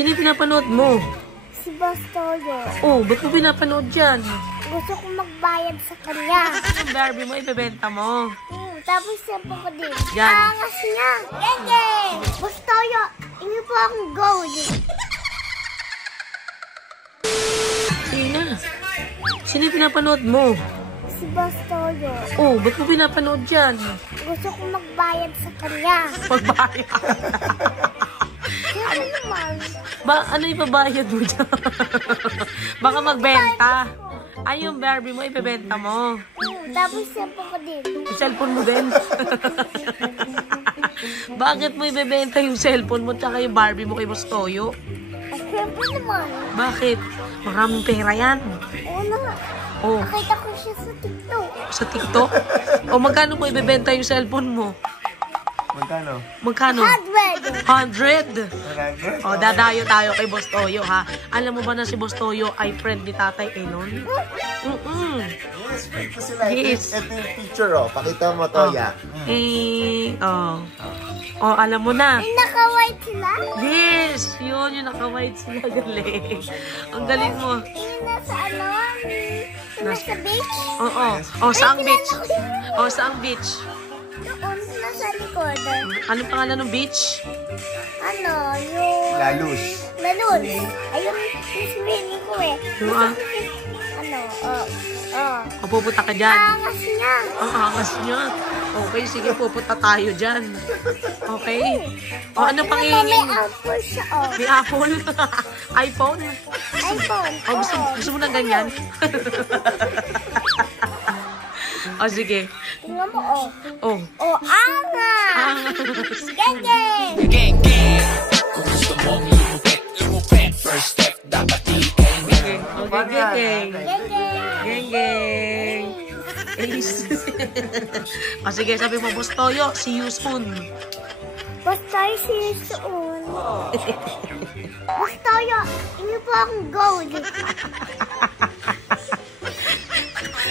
Sino yung pinapanood mo? Si Boss Toyo. Oh, ba't mo pinapanood dyan? Gusto kong magbayad sa kanya. Yung Barbie mo, ibebenta mo. Tapos sampo ko din. Yan. Angas niya. Genge! Boss Toyo, hindi po akong gold. Sino? Sino yung pinapanood mo? Si Boss Toyo. Oh, ba't mo pinapanood dyan? Gusto kong magbayad sa kanya. Magbayad. Ano naman? Ano ibabayad mo dyan? Baka magbenta. Ay, yung Barbie mo, ibebenta mo. Tapos sampo ko din. Yung cellphone mo din. Bakit mo ibebenta yung cellphone mo tsaka yung Barbie mo kay Boss Toyo? Siyempre naman. Bakit? Maraming pera yan. Oo na nga. Oh, Nakita ko siya sa TikTok. sa TikTok? O magkano mo ibebenta yung cellphone mo? Magkano? Magkano? 100. 100? O, dadayo tayo kay Boss Toyo, ha? Alam mo ba na si Boss Toyo ay friend ni Tatay Elon? Yes, friend ko sila. Yes. Ito yung picture, oh. Pakita mo, Toya. Alam mo na. Yung naka-white sila? Yes! Yun, yung naka-white sila. Galing. Ang galing mo. Yung nasa ano? Yung nasa beach? Oo. Oh, saang beach? Oh, saang beach? Doon nasa likod. Ano pangalan ng beach? Ano? Yung... Lalus. Lalun. Ayun, yung swimming ko eh. Yung Ano? O, pupunta ka dyan. Angas niya. Ang angas niya. Okay, sige, pupunta tayo dyan. Okay? O, ano pang May hihingin? apple siya, oh. May Apple? iPhone? iPhone. O, gusto mo ng ganyan? O, sige. Tingnan mo, oh. Oh. Oh, angas! Angas. Genge! Gang gang, kung gusto mong lumupet, first step dapat i-gang. Okay, geng. Genge! Geng, geng. Ace. O, sige, sabi mo, Boss Toyo, see you soon. Boss Toyo, see you soon. Boss Toyo, hindi po akong gold.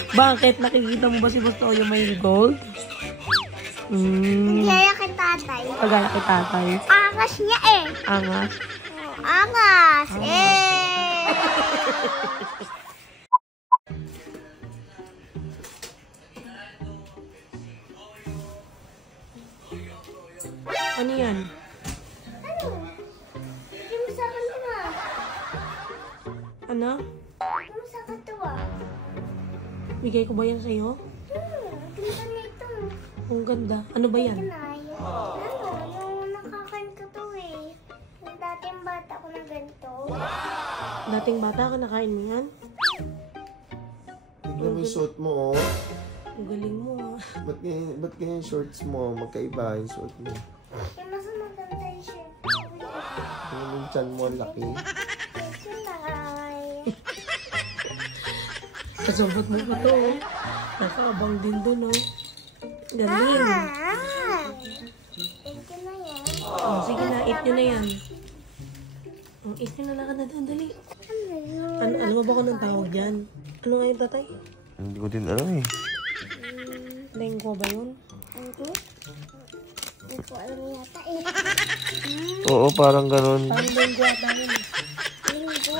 Bakit? Nakikita mo ba si Boss Toyo may gold? Kaya kay tatay. Pagala kay Tatay. Angas niya eh. Angas. Oh, angas. Eh. Ano yan? Ano? Hindi mo sa akin ito ah. Ano? Hindi mo sa akin ito ah. Bigay ko ba yan sa'yo? Ganda nito. Ang ganda. Ano ba yan? Kanay. Ano? Yung nakakain ko to eh. Yung dating bata ko na ganito. Dating bata ka, nakain mo yan? Tignan mo yung suot mo, oh. Ang galing mo, ah. Ba't ganyan yung shorts mo? Magkaiba yung suot mo. Yung mas maganda yung shirt. Yung chan mo, ang laki. Kanay. Kasabot mo pa to, oh. Nakaabang din dun, oh. Galing. Ito na yan. Oh, sige na, eat nyo na yan. Oh, eat nyo na lang na doon, dali. Ano yun? Ano mo ba kung anong tawag dyan? Ano nga yung tatay? Hindi ko din alam eh. Lengua ba yun? Hindi ko alam yata eh. Oo, parang ganun. Parang lengua ata yun. Linggo.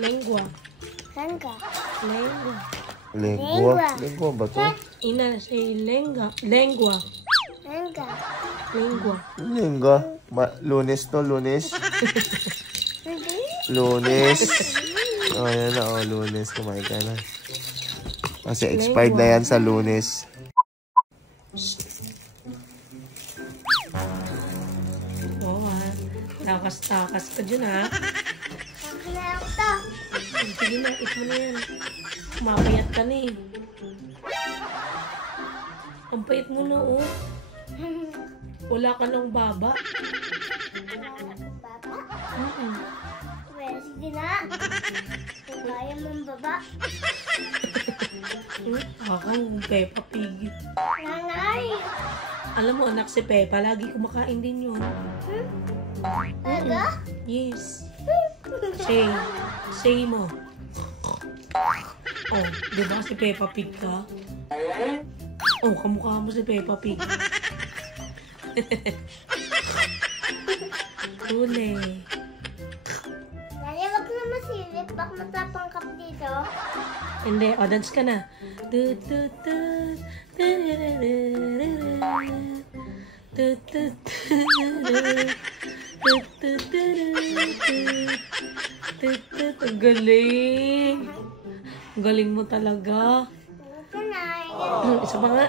Lengua. Saan ka? Lengua. Lengua. Lengua ba to? Ina, say lengua. Saan ka? Lengua. Lengua. Lunes to, lunes. Hindi. Lunes. Oh, yan na. Oh, lunes. Kumain ka na. Kasi expired na yan sa lunes. Oo, ha. Takas-takas ka dyan, ha. Kailangan ko to. Sige na, eat mo na yan. Mapayat ka na, eh. Ang payat mo na, oh. Wala ka ng baba. Baba? Mm-mm. Well, sige na. Kung kaya mong baba. Akang Peppa Pig. Nanay. Alam mo, anak si Peppa, lagi kumakain din yun. Talaga? Yes. Say mo. Oh, di ba si Peppa Pig ka? Oh, kamukha mo si Peppa Pig. Huli. Bakit? Baka matapangkap dito? Hindi, o dance ka na. Ang galing. Ang galing mo talaga. Ito na. Isa pa nga.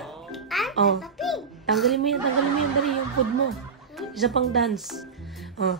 Oh. Kapig. Tanggalin mo yan, dali yung food mo. Isa pang dance. Oh.